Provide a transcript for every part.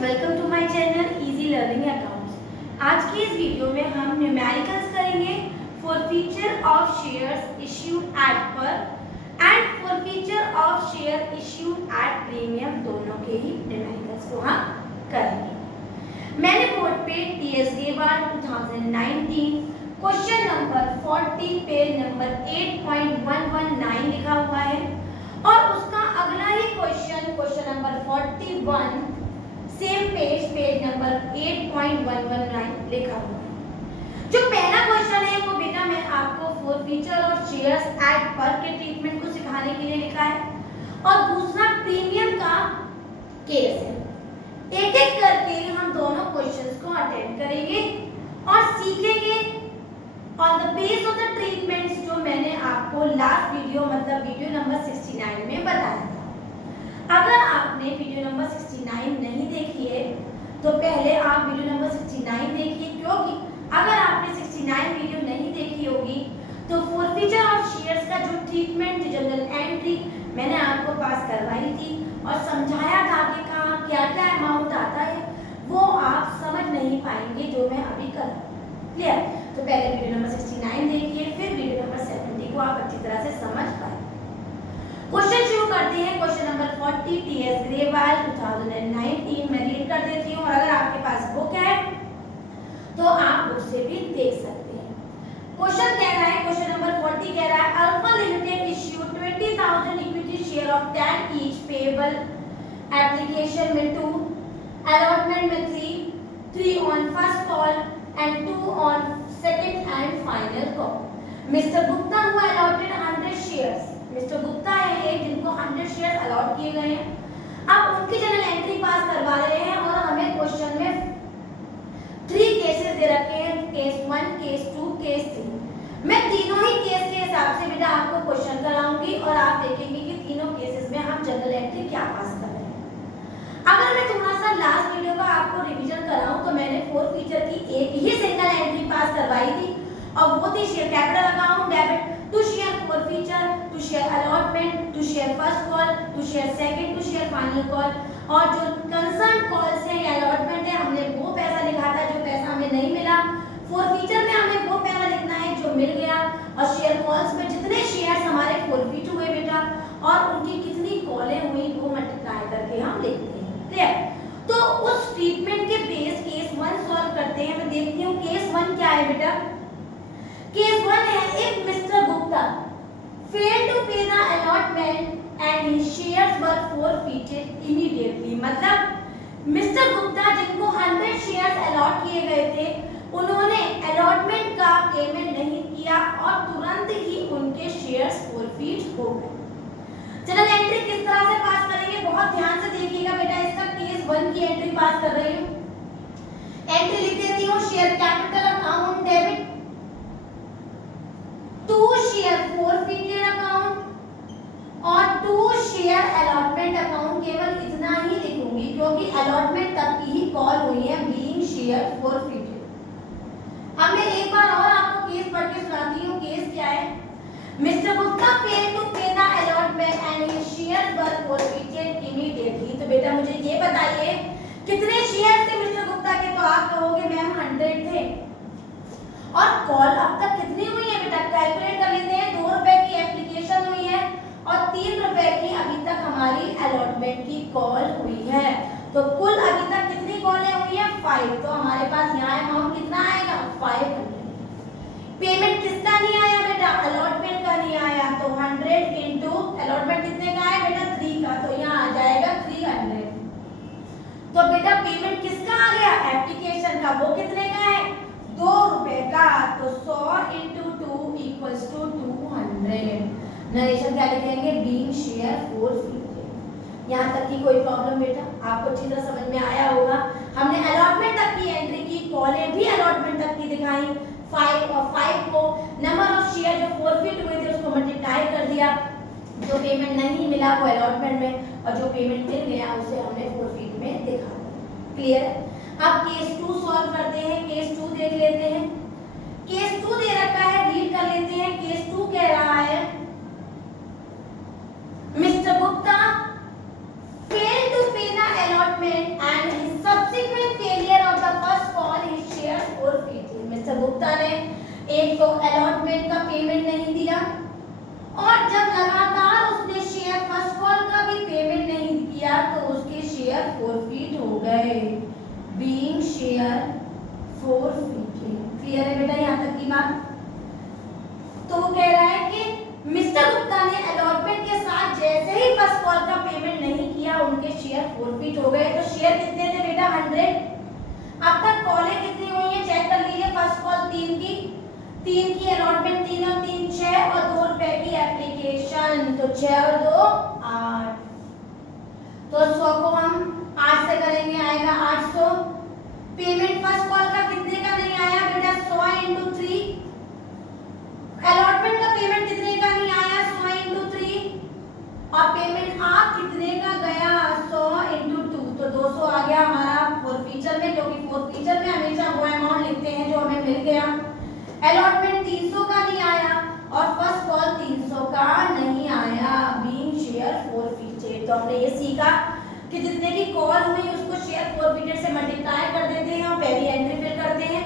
Welcome to my channel easy learning accounts. आज की इस वीडियो में हम न्यूमेरिकल्स करेंगे forfeiture of shares issued at par and forfeiture of share issued at premium, दोनों के ही न्यूमेरिकल्स को हम करेंगे। मैंने बोर्ड पे TS Grewal 2019 question number 40 page number 8.119 लिखा हुआ है और उसका अगला ही question number 41 same page number 8.119 लिखा हुआ है। जो पहला क्वेश्चन है वो बेटा मैं आपको for feature of shares at पर के ट्रीटमेंट को सिखाने के लिए लिखा है और दूसरा प्रीमियम का केस है। एक एक करके हम दोनों क्वेश्चंस को अटेंड करेंगे और सीखेंगे on the base of the treatments जो मैंने आपको लास्ट वीडियो मतलब वीडियो नंबर 69 में बताया था। अगर आपने वीडियो नंबर 69 नहीं देखी है तो पहले आप वीडियो नंबर 69 देखिए, क्योंकि अगर आपने 69 वीडियो नहीं देखी होगी तो फॉर फीचर ऑफ शेयर्स का जो ट्रीटमेंट जनरल एंट्री मैंने आपको पास करवाई थी और समझाया था कि कहाँ क्या क्या अमाउंट आता है वो आप समझ नहीं पाएंगे जो मैं अभी कर रहा हूँ। क्लियर? तो पहले वीडियो नंबर 69 देखिए, फिर वीडियो नंबर 70 को आप अच्छी तरह से समझ पाए। क्वेश्चन शुरू करते हैं। क्वेश्चन नंबर 40 टीएस ग्रेवाल 2019 मैं रीड कर देती हूँ और अगर आपके पास बुक है तो आप बुक से भी देख सकते हैं। क्वेश्चन कह रहा है, क्वेश्चन नंबर 40 कह रहा है alpha limited issued 20,000 equity share of 10 each payable application में 2, अलॉटमेंट में 3 on first call and 2 on second and final call. Mister Gupta who allotted 100 shares, mister Gupta है एक जिनको 100 शेयर अलॉट किए गए हैं। अब उनकी जनरल एंट्री पास करवा रहे हैं और हमें क्वेश्चन में 3 केसेस दे रखे हैं, केस 1, केस 2, केस 3। मैं तीनों ही केस के हिसाब से बेटा आपको क्वेश्चन कराऊंगी और आप देखेंगे कि तीनों केसेस में हम जनरल एंट्री क्या पास कर रहे हैं। अगर मैं थोड़ा सा लास्ट वीडियो का आपको रिवीजन कराऊं तो मैंने 4 फीचर की एक ही सिंगल एंट्री पास करवाई थी और वो थी share capital account debit to share forfeiture, to share allotment, to share first call, to share second, to share final call. और जो कंसर्न कॉल्स है या अलॉटमेंट है हमने वो पैसा लिखा था जो पैसा हमें नहीं मिला। फॉर फीचर में हमें वो पैसा लिखना है जो मिल गया और शेयर कॉल्स में जितने शेयर्स हमारे फॉरफीट हुए बेटा और उनकी कितनी कॉलें हुई वो मल्टीप्लाई करके हम लिखते हैं। क्लियर? तो उस ट्रीटमेंट के बेस केस 1 सॉल्व करते हैं। मैं देखती हूँ केस 1 क्या है बेटा। केस 1 है if mister Gupta failed to pay the allotment and his shares were forfeited immediately। मतलब मिस्टर गुप्ता जिनको 100 शेयर्स अलॉट किए गए थे उन्होंने अलॉटमेंट का पेमेंट नहीं किया और तुरंत ही उनके शेयर्स फॉरफीट हो गए। जनरल एंट्री किस तरह से पास करेंगे बहुत ध्यान से देखिएगा बेटा। इसका केस 1 की एंट्री पास कर रही हूँ। एंट्री लिख देती हूँ share capital account debit 2 share forfeited account और 2 शेयर अलॉटमेंट अकाउंट। केवल इतना ही लिखूंगी क्योंकि अलॉटमेंट तक की ही कॉल हुई है बीइंग शेयर फॉरफीटेड। अब मैं एक बार और आपको केस पढ़ के सुनाती हूँ। केस क्या है? Mister Gupta failed to pay the allotment and his shares were forfeited immediately. तो बेटा मुझे ये बताइए कितने शेयर थे मिस्टर गुप्ता के? तो आप कहोगे मैम 100 थे। और कॉल अब तक कितनी हुई है बेटा? कैलकुलेट कर लेते हैं। 2 रुपए की एप्लीकेशन हुई है और 3 रुपए की अभी तक हमारी अलॉटमेंट की कॉल हुई है। तो कुल अभी तक कितनी कॉलें हुई है? 5। तो हमारे पास यहाँ अमाउंट कितना आएगा? 500। पेमेंट किसका नहीं आया बेटा? अलॉटमेंट का नहीं आया। तो 100 इंटू अलॉटमेंट कितने का है बेटा? 3 का। तो यहाँ आ जाएगा 300। तो बेटा पेमेंट किसका आ गया? एप्लीकेशन का। वो कितने का है? 2 रुपए का। तो 100 इंटू 2 इक्वल्स टू 200। नरेशन क्या लिखेंगे? Being share forfeited. यहाँ तक की कोई प्रॉब्लम बेटा? आपको अच्छी तरह समझ में आया होगा। हमने अलॉटमेंट तक की एंट्री की, कॉलें भी अलॉटमेंट तक की दिखाई। 5 और 5 को नंबर ऑफ शेयर जो फॉरफीट हुए थे उसको मल्टीप्लाई कर दिया। जो पेमेंट नहीं मिला वो अलॉटमेंट में और जो पेमेंट मिल गया उसे हमने फॉरफीट में दिखा। क्लियर है? अब केस 2 सॉल्व करते हैं। केस 2 देख लेते हैं। केस 2 दे रखा है, रीड कर लेते हैं। केस 2 कह रहा है mister Gupta failed to pay the allotment and his एक तो अलॉटमेंट का पेमेंट नहीं दिया, और जब लगातार उसने शेयर फर्स्ट कॉल का भी पेमेंट नहीं किया तो उसके शेयर फॉरफिट हो गए, बीइंग शेयर फॉरफिटेड। क्लियर है बेटा यहाँ तक की बात? तो वो कह रहा है कि मिस्टर गुप्ता ने अलॉटमेंट के साथ जैसे ही फर्स्ट कॉल का पेमेंट नहीं किया उनके शेयर फॉरफिट हो गए। तो शेयर कितने थे बेटा? 100। अब तक कॉलें कितनी हुई है चेक कर लीजिए। फर्स्ट कॉल 3 की अलॉटमेंट 3 और 3 6 और 2 रुपए की एप्लीकेशन, तो 6 और 2 8। तो 100 को हम 8 से करेंगे, आएगा 800। पेमेंट फर्स्ट कॉल का कितने का नहीं आया बेटा? 100 × 3। अलॉटमेंट का पेमेंट कितने का नहीं आया? 100 × 3। और पेमेंट आप कितने का गया? 100 × 2, तो 200 आ गया हमारा फॉरफिचर में, क्योंकि फॉरफिचर में हमेशा वो अमाउंट लिखते हैं जो हमें मिल गया। अलॉटमेंट 300 का नहीं आया और फर्स्ट कॉल 300 का नहीं आया, बीइंग शेयर फॉरफिटेड। तो हमने ये सीखा कि जितने की कॉल हुई उसको शेयर फॉरफिटेड से मल्टीप्लाई कर देते हैं और पहली एंट्री फिल करते हैं।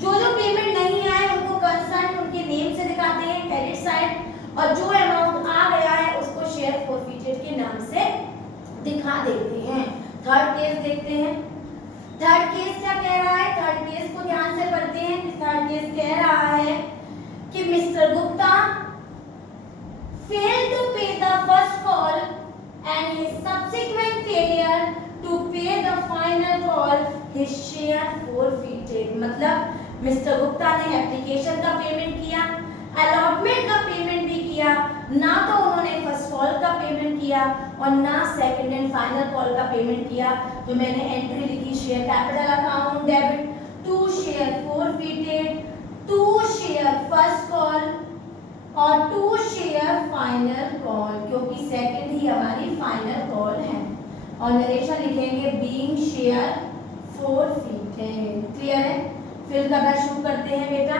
जो पेमेंट नहीं आए उनको कंसर्न उनके नेम से दिखाते हैं क्रेडिट साइड, और जो अमाउंट आ गया है उसको शेयर फॉरफिटेड के नाम से दिखा देते हैं। थर्ड केस देखते हैं। थर्ड केस क्या कह रहा है? थर्ड केस को ध्यान से पढ़ते हैं। थर्ड केस कह रहा है कि mister Gupta failed to pay the first call and his subsequent failure to pay the final call, his share forfeited। मतलब मिस्टर गुप्ता ने एप्लीकेशन का पेमेंट किया, अलॉटमेंट का पेमेंट भी किया, ना तो उन्होंने फर्स्ट कॉल का पेमेंट किया और ना सेकंड एंड फाइनल कॉल का पेमेंट किया। तो मैंने एंट्री लिखी share capital account debit to share forfeited, to share first call और टू शेयर फाइनल कॉल, क्योंकि सेकंड ही हमारी फाइनल कॉल है। और नरेशन लिखेंगे बीइंग शेयर फॉरफिटेड। क्लियर है? फिर करना शुरू करते हैं बेटा।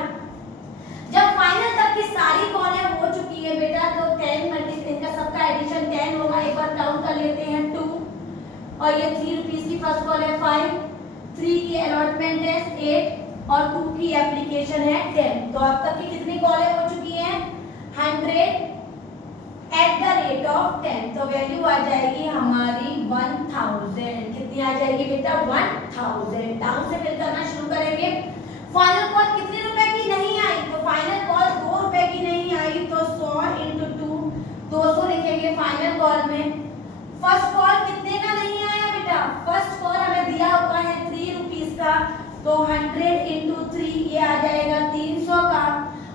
जब फाइनल तक की सारी कॉलें हो चुकी है बेटा तो 10 मल्टीप्लाई का सबका एडिशन 10 होगा। एक बार काउंट कर लेते हैं 2, और ये 3 रुपीस की फर्स्ट कॉल है 5, 3 की अलॉटमेंट है 8 और 2 की एप्लीकेशन है 10। तो अब तक की कितनी कॉलें हो चुकी हैं? 100 @ 10। तो वैल्यू आ जाएगी हमारी 1000। कितनी आ जाएगी बेटा? 1000। डाउन से फिल करना शुरू करेंगे। फाइनल कॉल कितने रुपए की नहीं आई? तो फाइनल कॉल 2 रुपए की नहीं आई, तो 100 × 2 200 लिखेंगे फाइनल कॉल में। फर्स्ट कॉल कितने का नहीं आया बेटा? फर्स्ट कॉल हमें दिया हुआ है 3 रुपीस का, तो 100 × 3 ये आ जाएगा 300 का।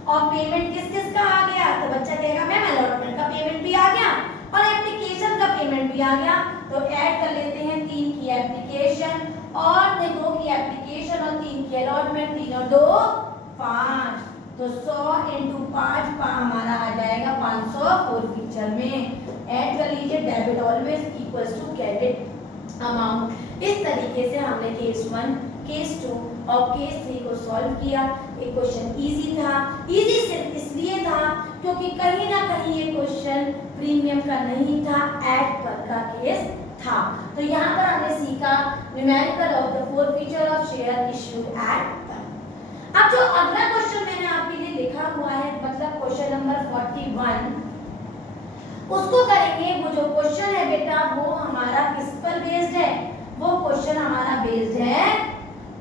और पेमेंट किस किस का आ गया? तो बच्चा कहेगा मैम अलॉटमेंट का पेमेंट भी आ गया और एप्लीकेशन का पेमेंट भी आ गया। तो ऐड कर लेते हैं 3 की एप्लीकेशन और 2 की एप्लीकेशन और 3 की अलॉटमेंट, 3 और 2 5। तो 100 × 5 हमारा आ जाएगा 500 फॉरफिचर में। ऐड कर लीजिए debit always equals to credit amount. इस तरीके से हमने केस 1, केस 2 और केस 3 को सॉल्व किया। ये क्वेश्चन इजी था। इजी सिर्फ इसलिए था क्योंकि कहीं ना कहीं ये क्वेश्चन प्रीमियम का नहीं था, ऐड पर का केस था। तो यहाँ पर हमने सीखा numerical of the forfeiture of share issued at पर। अब जो अगला क्वेश्चन मैंने आपके लिए लिखा हुआ है, मतलब क्वेश्चन नंबर 41, उसको करेंगे। वो जो क्वेश्चन है बेटा वो हमारा किस पर बेस्ड है? वो क्वेश्चन हमारा बेस्ड है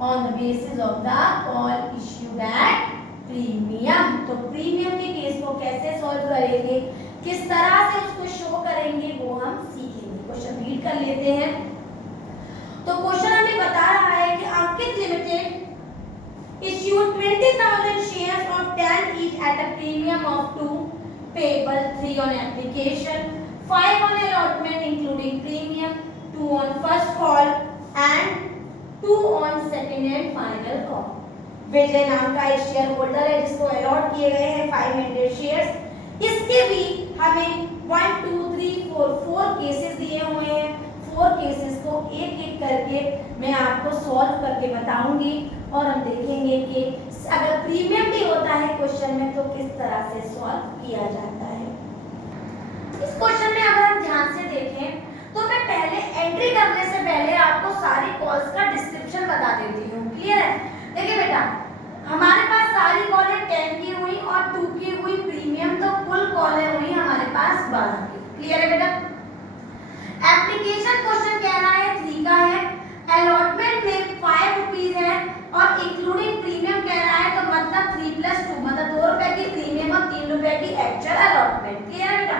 on the basis of the call issued at premium. तो प्रीमियम के केस को कैसे सॉल्व करेंगे, किस तरह से उसको शो करेंगे, वो हम सीखेंगे। क्वेश्चन रीड कर लेते हैं। तो क्वेश्चन हमें बता रहा है कि अंकित limited issued 20,000 shares of 10 each at a premium of 2, payable 3 on application, 5 on allotment including premium, 2 on first call and 2 on second and final call। विजय नाम का एक शेयर होल्डर है जिसको अलॉट किए गए हैं 500 शेयर्स। इसके भी हमें 1 2 3 4 केसेस दिए हुए हैं। 4 केसेस को एक एक करके मैं आपको सॉल्व करके बताऊंगी और हम देखेंगे कि अगर प्रीमियम भी होता है क्वेश्चन में तो किस तरह से सॉल्व किया जाता है। इस क्वेश्चन में अगर हम ध्यान से देखें तो मैं पहले एंट्री करने से पहले आपको सारी कॉल्स का डिस्क्रिप्शन बता देती हूँ। क्लियर है? देखिए बेटा, हमारे पास सारी कॉलें 10 एप्लीकेशन क्वेश्चन कह रहा है 3 का है, अलॉटमेंट में 5 रुपीज है और इंक्लूडिंग प्रीमियम कह रहा है, तो मतलब 3 + 2 मतलब 2 रुपए की प्रीमियम और 3 रुपए की एक्चुअल अलॉटमेंट। क्लियर है बेटा?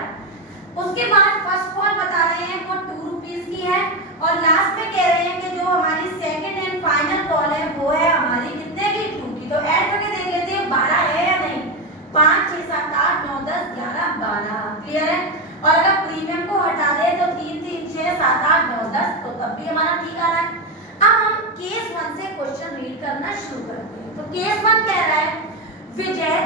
उसके बाद फर्स्ट कॉल बता रहे हैं वो 2 रुपीज की है और लास्ट में कह रहे हैं कि जो हमारी सेकंड एंड फाइनल कॉल है वो है हमारी कितने की 2 की। तो ऐड करके देख लेते हैं 12 है या नहीं। 5 6 7 8 9 10 11 12। क्लियर है? और अगर प्रीमियम को हटा दे तो 3 3 6 7 8 9 10 तो तब भी हमारा ठीक आ रहा है। अब हम केस 1 से क्वेश्चन रीड करना शुरू करते हैं। तो केस 1 कह रहा है विजय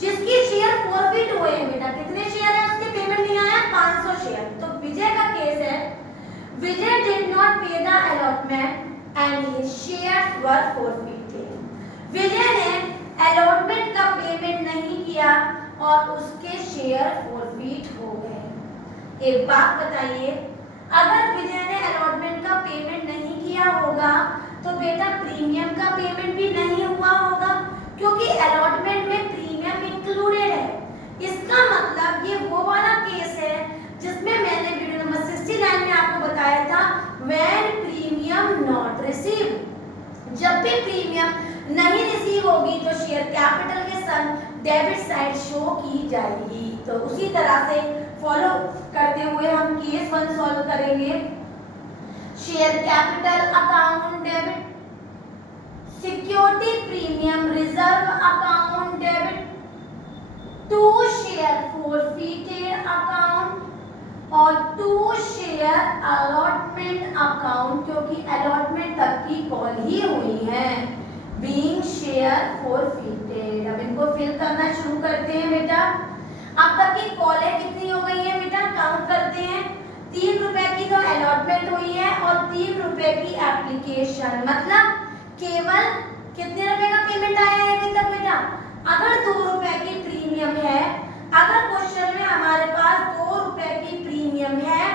जिसकी शेयर फॉरफिट हुए हैं बेटा, कितने शेयर है उसके पेमेंट नहीं आया 500 शेयर। तो विजय का केस है Vijay did not pay the allotment and his shares were forfeited. Vijay ने अलॉटमेंट का पेमेंट नहीं किया और उसके शेयर फॉरफिट हो गए। एक बात बताइए, अगर विजय ने अलॉटमेंट का पेमेंट नहीं किया होगा तो बेटा प्रीमियम का पेमेंट भी नहीं हुआ होगा, क्योंकि अलॉटमेंट में प्रीमियम इंक्लूडेड है। इसका मतलब ये वो वाला केस है जिसमें मैंने वीडियो नंबर 69 में आपको बताया था व्हेन प्रीमियम नॉट रिसीव। जब भी प्रीमियम नहीं रिसीव होगी तो शेयर कैपिटल के संग डेबिट साइड शो की जाएगी। तो उसी तरह से फॉलो करते हुए हम केस 1 सॉल्व करेंगे। Share capital account debit, security premium reserve account debit, to share forfeited account और टू शेयर अलॉटमेंट अकाउंट, क्योंकि अलॉटमेंट तक की कॉल ही हुई है, बीइंग शेयर फॉरफिटेड। अब इनको फिल करना शुरू करते हैं बेटा। अब तक की कॉलें कितनी हो गई है बेटा, काउंट करते हैं। 3 रुपए की तो अलॉटमेंट हुई है और 3 रुपए की एप्लीकेशन, मतलब केवल कितने रुपए का पेमेंट आया है अभी तक बेटा। अगर 2 रुपए की प्रीमियम है, अगर क्वेश्चन में हमारे पास 2 रुपए की प्रीमियम है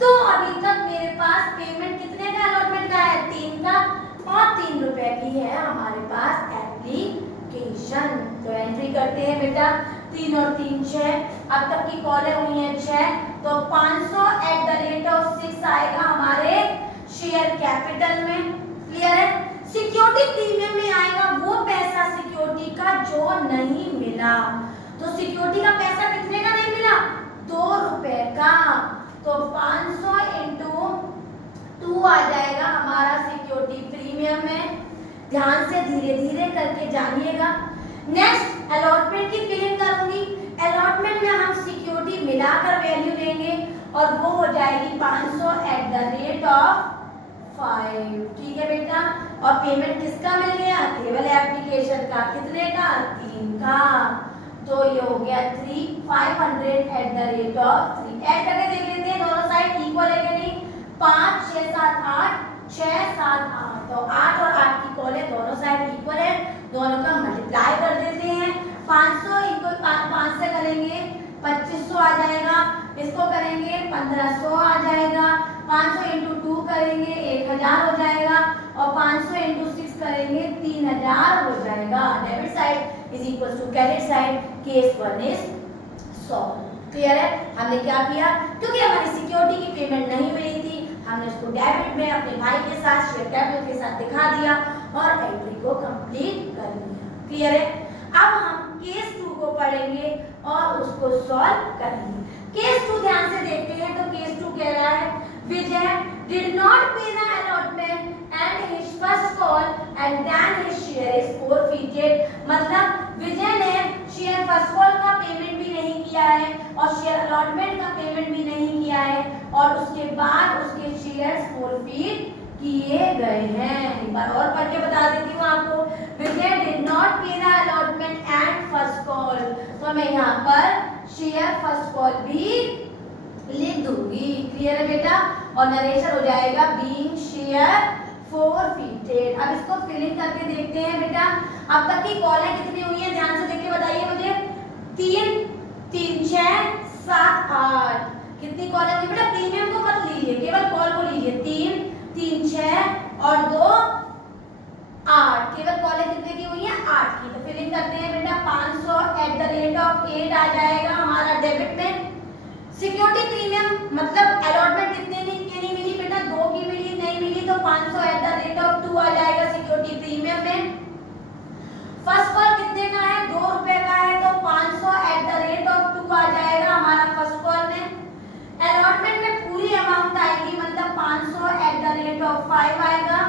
तो अभी तक मेरे पास पेमेंट कितने का अलॉटमेंट का है 3 का, और 3 रुपए की है हमारे पास एप्लीकेशन। तो एंट्री करते हैं बेटा, 3 और 3 6। अब तक की कॉलें हुई हैं 6, तो 500 @ 6 आएगा हमारे शेयर कैपिटल में। क्लियर है? सिक्योरिटी प्रीमियम में आएगा वो पैसा सिक्योरिटी का जो नहीं मिला। तो सिक्योरिटी का पैसा कितने का नहीं मिला 2 रुपए का, तो 500 × 2 आ जाएगा हमारा सिक्योरिटी प्रीमियम में। ध्यान से धीरे धीरे करके जानिएगा। नेक्स्ट अलॉटमेंट की फिलिंग करूंगी। अलॉटमेंट में हम सिक्योरिटी मिलाकर वैल्यू लेंगे और वो हो जाएगी 500 @ 5। ठीक है बेटा? और पेमेंट किसका मिल गया, केवल एप्लीकेशन का। कितने का 3 का, तो ये हो गया 500 @ 3। ऐड करके देख लेते हैं दोनों साइड इक्वल है कि नहीं। 5 6 7 8 6 7 8, तो 8 और 8 की कॉलें दोनों साइड इक्वल है, दोनों का मल्टीप्लाई कर देते हैं। 500 × 5 से करेंगे 2500 आ जाएगा, इसको करेंगे 1500 आ जाएगा, 500 × 2 करेंगे 1000 हो जाएगा और 500 × 6 करेंगे 3000 हो जाएगा। Debit side is equal to credit side. Case 1 is solve. Clear है? हमने क्या किया, क्योंकि हमारी सिक्योरिटी की पेमेंट नहीं मिली थी, हमने उसको डेबिट में अपने भाई के साथ शेयर कैपिटल के साथ दिखा दिया और एंट्री को कंप्लीट कर दिया। क्लियर है? अब हम केस 2 को पढ़ेंगे और उसको सॉल्व करेंगे। केस 2 ध्यान से देखते हैं। तो केस 2 कह रहा है विजय did not pay the allotment and his first call and then his share is forfeited। मतलब विजय ने शेयर फर्स्ट कॉल का पेमेंट भी नहीं किया है और शेयर अलॉटमेंट का पेमेंट भी नहीं किया है और उसके बाद उसके शेयर्स फॉरफिट किए गए हैं। एक बार और पढ़ के बता देती हूँ आपको। विजय did not pay the allotment and first call, तो मैं यहाँ पर शेयर फर्स्ट कॉल भी लिख दूंगी। क्लियर है बेटा? और नरेशन हो जाएगा बीइंग शेयर फॉरफिटेड। अब इसको फिलिंग करके देखते हैं बेटा। अब तक की कॉलें कितनी हुई है ध्यान से देख के बताइए मुझे। 3 3 6 7 8। कितनी कॉलें हुई बेटा? प्रीमियम को मत लीजिए, केवल कॉल को लीजिए। 3 3 6 और 2 8। केवल कॉलें कितने की हुई है 8 की। तो फिलिंग करते हैं बेटा। 500 @ 8 आ जाएगा हमारा डेबिट में। सिक्योरिटी प्रीमियम मतलब अलॉटमेंट कितने 500 एट द रेट ऑफ 2 आ जाएगा सिक्योरिटी प्रीमियम में। फर्स्ट कॉल कितने का है, 2 रुपए का है, तो 500 एट द रेट ऑफ 2 आ जाएगा हमारा फर्स्ट कॉल में। अलॉटमेंट में पूरी अमाउंट आएगी, मतलब 500 एट द रेट ऑफ 5 आएगा।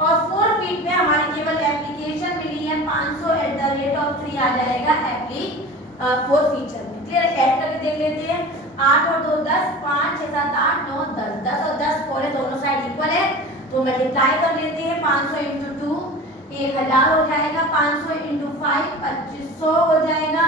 और 4 फीट में हमारी केवल एप्लीकेशन मिली है 500 एट द रेट ऑफ 3 आ जाएगा 4 फीचर में। क्लियर, ऐड करके देख लेते हैं। 8 और 2 10, 5 6 7 8 9 10, 10 और 10 कॉल है, दोनों साइड इक्वल है, तो मल्टीप्लाई कर लेते हैं। 500 इंटू 2 1000 हो जाएगा, 500 इंटू 5 2500 हो जाएगा,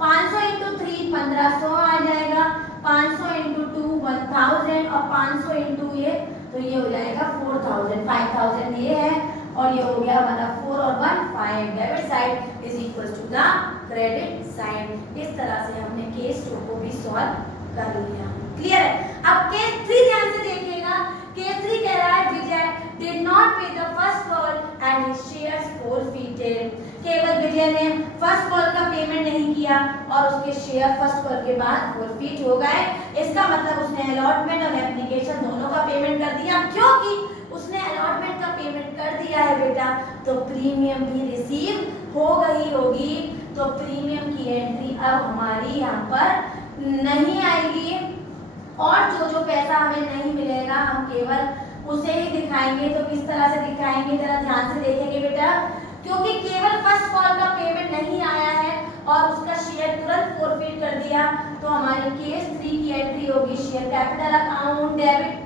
500 इंटू 3 1500 आ जाएगा, 500 इंटू 2 1000 और 500 इंटू ये, तो ये हो जाएगा 4000, 5000 ये है और ये हो गया हमारा 4 और 1 5। Debit side is equal to the credit side. इस तरह से हमने केस 2 को भी सॉल्व कर लिया। क्लियर है। अब केस 3 ध्यान से देखिएगा। केस 3 कह रहा है Vijay did not pay the first call and his shares forfeited. केवल विजय ने फर्स्ट कॉल का पेमेंट नहीं किया और उसके शेयर फर्स्ट कॉल के बाद फोरफीट हो गए। इसका मतलब उसने अलॉटमेंट और एप्लीकेशन दोनों का पेमेंट कर दिया। क्योंकि उसने अलॉटमेंट का पेमेंट कर दिया है बेटा, तो प्रीमियम भी रिसीव हो गई होगी, तो प्रीमियम की एंट्री अब हमारी यहाँ पर नहीं आएगी। और जो पैसा हमें नहीं मिलेगा हम केवल उसे ही दिखाएंगे। तो किस तरह से दिखाएंगे, जरा ध्यान से देखेंगे बेटा। क्योंकि केवल फर्स्ट कॉल का पेमेंट नहीं आया है और उसका शेयर तुरंत फोरफीट कर दिया, तो हमारी केस 3 की एंट्री होगी share capital account debit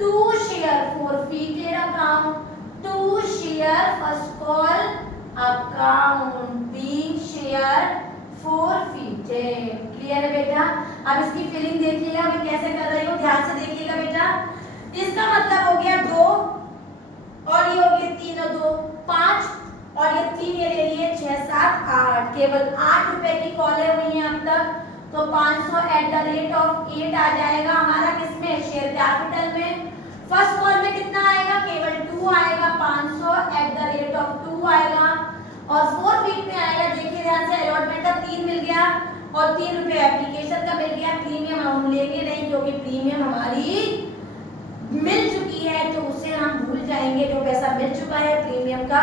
to share forfeited account to share first call account being share forfeited. Clear है बेटा। अब इसकी फीलिंग देखिएगा मैं कैसे कर रही हूँ, ध्यान से देखिएगा बेटा। इसका मतलब हो गया 2 और ये हो गया 3 और 2 5 और ये 3 ये ले लिए 6 7 8, केवल 8 रुपए की कॉलें हुई हैं अब तक, तो 500 एट द रेट ऑफ 8 आ जाएगा हमारा किसमें, शेयर कैपिटल में। फर्स्ट कॉल में कितना आएगा, केवल 2 आएगा, 500 एट द रेट ऑफ 2 आएगा और 4 फीट में आएगा। देखिए ध्यान से, अलॉटमेंट का 3 मिल गया और 3 रुपए एप्लीकेशन का मिल गया। प्रीमियम हम लेंगे नहीं क्योंकि प्रीमियम हमारी मिल चुकी है, तो उसे हम भूल जाएंगे। जो पैसा मिल चुका है प्रीमियम का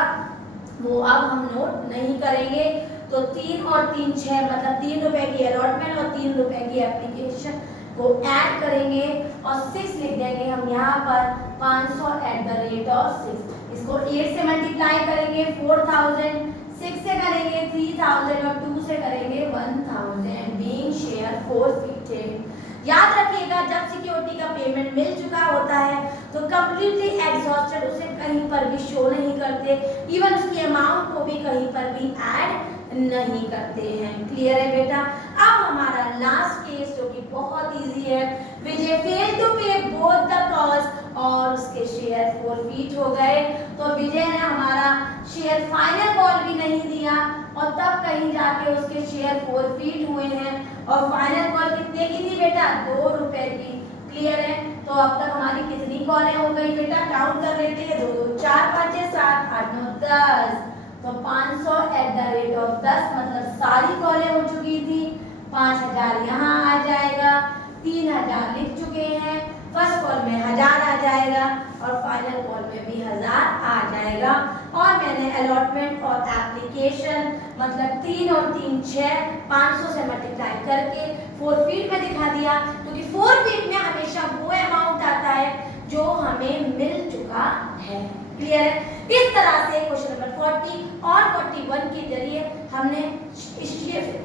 वो अब हम नोट नहीं करेंगे। तो 3 और 3 6, मतलब 3 रुपए की अलॉटमेंट और 3 रुपए की एप्लीकेशन को ऐड करेंगे और 6 लिख देंगे हम यहाँ पर 500 एट द रेट ऑफ 6। इसको 8 से मल्टीप्लाई करेंगे 4000, 6 से करेंगे 3000 और 2 से करेंगे 1000 बीइंग शेयर फोरफीटेड। याद रखिएगा, जब सिक्योरिटी का पेमेंट मिल चुका होता है तो कंप्लीटली एग्जॉस्टेड उसे कहीं पर भी शो नहीं करते, इवन उसकी अमाउंट को भी कहीं पर भी ऐड नहीं करते हैं। क्लियर है बेटा। अब हमारा लास्ट केस जो कि बहुत इजी है, विजय फेल टू पे बोथ द कॉल्स और उसके शेयर फोरफीट हो गए। तो विजय ने हमारा शेयर फाइनल कॉल भी नहीं दिया और तब कहीं जाके उसके शेयर फोरफीट हुए हैं। और फाइनल कॉल कितने की थी बेटा, 2 रुपए की। क्लियर है। तो अब तक हमारी कितनी कॉलें हो गई बेटा, काउंट कर लेते हैं। 2 2 4 5 6 7 8 9 10, तो 500 एट द रेट ऑफ 10, मतलब सारी कॉलें हो चुकी थी। 5000 यहाँ आ जाएगा, 3000 लिख चुके हैं, फर्स्ट कॉल में 1000 आ जाएगा और फाइनल कॉल में भी 1000 आ जाएगा। और मैंने अलॉटमेंट और एप्लीकेशन मतलब 3 और 3 6 500 से मल्टीप्लाई करके फोरफीट में दिखा दिया, क्योंकि फोरफीट में हमेशा वो अमाउंट आता है जो हमें मिल चुका है। क्लियर है। इस तरह से क्वेश्चन नंबर 40 और 41 के जरिए हमने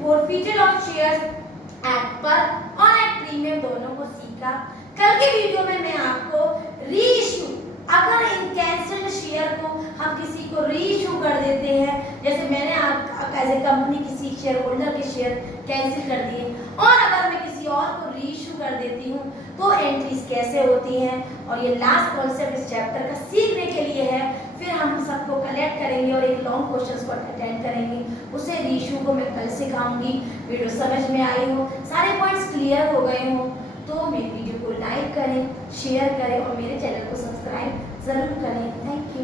फोरफीटेड ऑफ शेयर्स एक्ट पर और एक्ट प्रीमियम दोनों को सीखा। कल के वीडियो में मैं आपको रीइश्यू, अगर इन कैंसिल्ड शेयर को हम किसी को रीइश्यू कर देते हैं, जैसे मैंने एज ए कंपनी किसी शेयर होल्डर के शेयर कैंसिल कर दिए और अगर मैं किसी और को रीइश्यू कर देती हूँ तो एंट्रीज कैसे होती हैं, और ये लास्ट कॉन्सेप्ट इस चैप्टर का सीखने के लिए है। फिर हम सबको कलेक्ट करेंगे और एक लॉन्ग क्वेश्चंस को अटेंड करेंगे। उसे रीइश्यू को मैं कल सिखाऊंगी। वीडियो समझ में आई हो, सारे पॉइंट्स क्लियर हो गए हो, तो मेरी वीडियो को लाइक करें, शेयर करें और मेरे चैनल को सब्सक्राइब जरूर करें। Thank you.